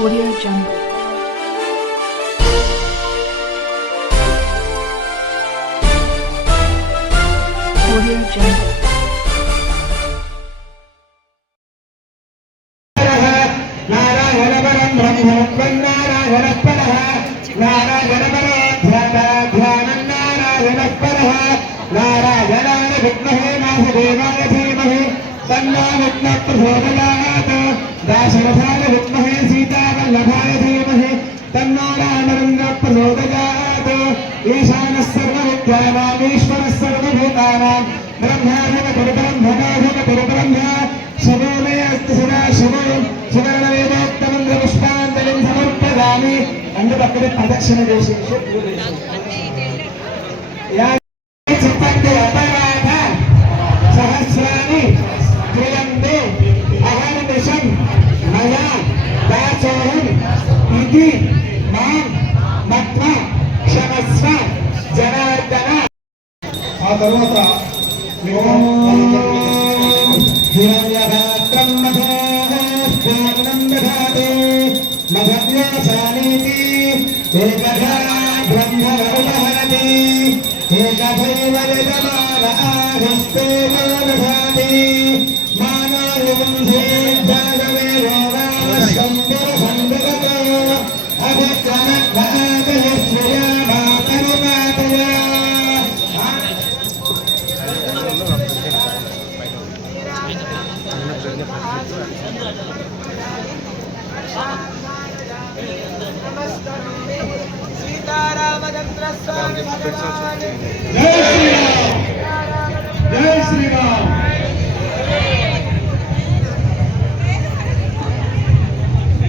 Audio Jungle. Audio Jungle. नारायणाय विद्महे वासुदेवाय धीमहि तन्नो विष्णुः प्रचोदयात् दाशरथाय विद्महे सीतावल्लभाय धीमहि तन्नो रामचन्द्रः प्रचोदयात् ईशानः सर्वविद्यानाम् ईश्वरः सर्वभूतानां ब्रह्माधिपतिर्ब्रह्मणाधिपतिर्ब्रह्म शिवो मे अस्ति सदा शिवो सुवर्णवेदोक्तमन्त्रपुष्पाञ्जलिं समर्पयामि अन्यपक्षे प्रदक्षिण देशेषु सहस्राणि क्रियन्ते अहर्निशं मया दासोऽहम् इति मां मत्वा क्षमस्व जनार्दन। ఆ తర్వాత हिरण्यभात्रं मधोस्फूर्णं दधाति मधव्यासानीति एकधा ब्रह्मवरुपहरति एकथैव यजमान आहस्ते दधाति मानवंशे जागवे रोगाशम्बरसन्दगतो अभिक्रमद्भागयश्रिया मातरुमातया। सीतारामचंद्र स्वामी भगवान जय श्री राम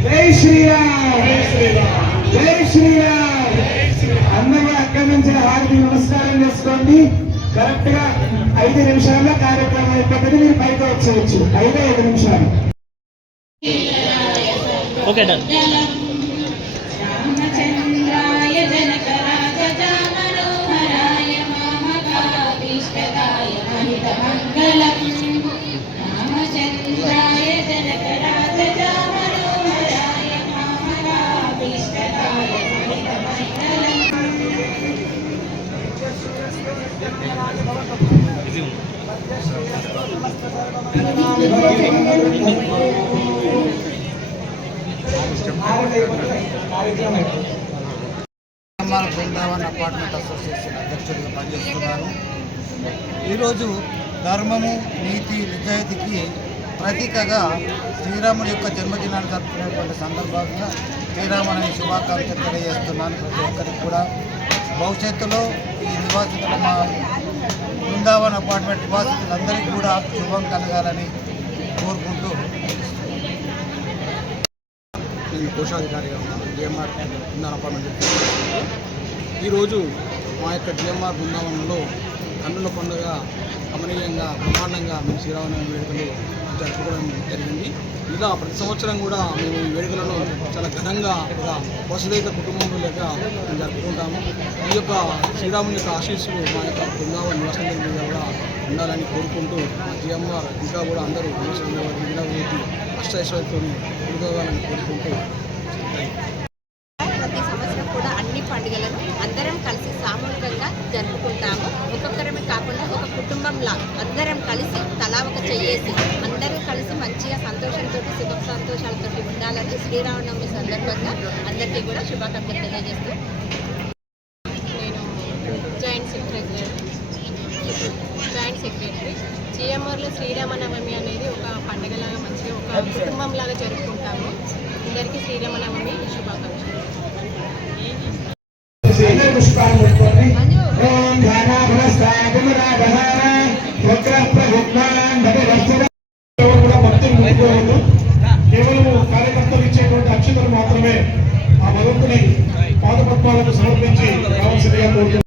जय श्री राम जय श्री राम जय श्री राम అందరూ అక్కడి నుంచి హారతి నమస్కారం చేసుకోండి. కరెక్ట్ గా 5 నిమిషాల్లో కార్యక్రమం అయిపోతుంది. మీరు పైకి వచ్చేయచ్చు. 5 నిమిషాలు. Okay done. Brindavan apartment association అధ్యక్షుడిగా పనిచేస్తున్నాను. ఈరోజు ధర్మము నీతి నిజాయితీకి ప్రతీకగా శ్రీరాముడి యొక్క జన్మదినాన్ని జరుపుకునేటువంటి సందర్భంగా శ్రీరాముని శుభాకాంక్షలు తెలియజేస్తున్నాను. ప్రతి ఒక్కరికి కూడా భవిష్యత్తులో ఈ నివాసితుల మా బృందావన్ అపార్ట్మెంట్ నివాసితులందరికీ కూడా శుభం కలగాలని కోరుకుంటూ నేను కోశాధికారిగా ఉన్నాను జిఎంఆర్ బృందావన్ అపార్ట్మెంట్. ఈరోజు మా యొక్క జిఎంఆర్ బృందావనంలో కన్నుల పండుగ గమనీయంగా బ్రహ్మాండంగా మేము శ్రీరామనవమి వేడుకలు జరుపుకోవడం జరిగింది. ఇలా ప్రతి సంవత్సరం కూడా మేము ఈ వేడుకలను చాలా ఘనంగా ఒక వసుదైక కుటుంబం లేక మేము జరుపుకుంటాము. ఈ యొక్క శ్రీరాముని యొక్క ఆశీస్సులు మా యొక్క బృందావన్ నివాసం మీద కూడా ఉండాలని కోరుకుంటూ జిఎంఆర్ ఇంకా కూడా అందరూ అష్టైశ్వర్యంతో ఎదుర్కోవాలని కోరుకుంటూ ప్రతి సంవత్సరం కూడా అన్ని పండుగలను అందరం కలిసి సామూహికంగా జరుపుకుంటాము. ఒక్కొక్కరమే కాకుండా ఒక కుటుంబంలా అందరం కలిసి తలా ఒక చెయ్యేసి అందరూ కలిసి మంచిగా సంతోషంతో సుఖ సంతోషాలతో ఉండాలని శ్రీరామనవమి సందర్భంగా అందరికీ కూడా శుభాకాంక్షలు తెలియజేస్తూ నేను జాయింట్ సెక్రటరీ జిఎంఆర్లో శ్రీరామనవమి అనేది ఒక పండుగలాగా మంచిగా ఒక కుటుంబంలాగా జరుపుకుంటాము. అందరికీ శ్రీరామనవమి శుభాకాంక్షలు. కేవలం కార్యకర్తలు ఇచ్చేటువంటి అక్షతలు మాత్రమే ఆ భగవంతుని పాదపద్మాలను సమర్పించి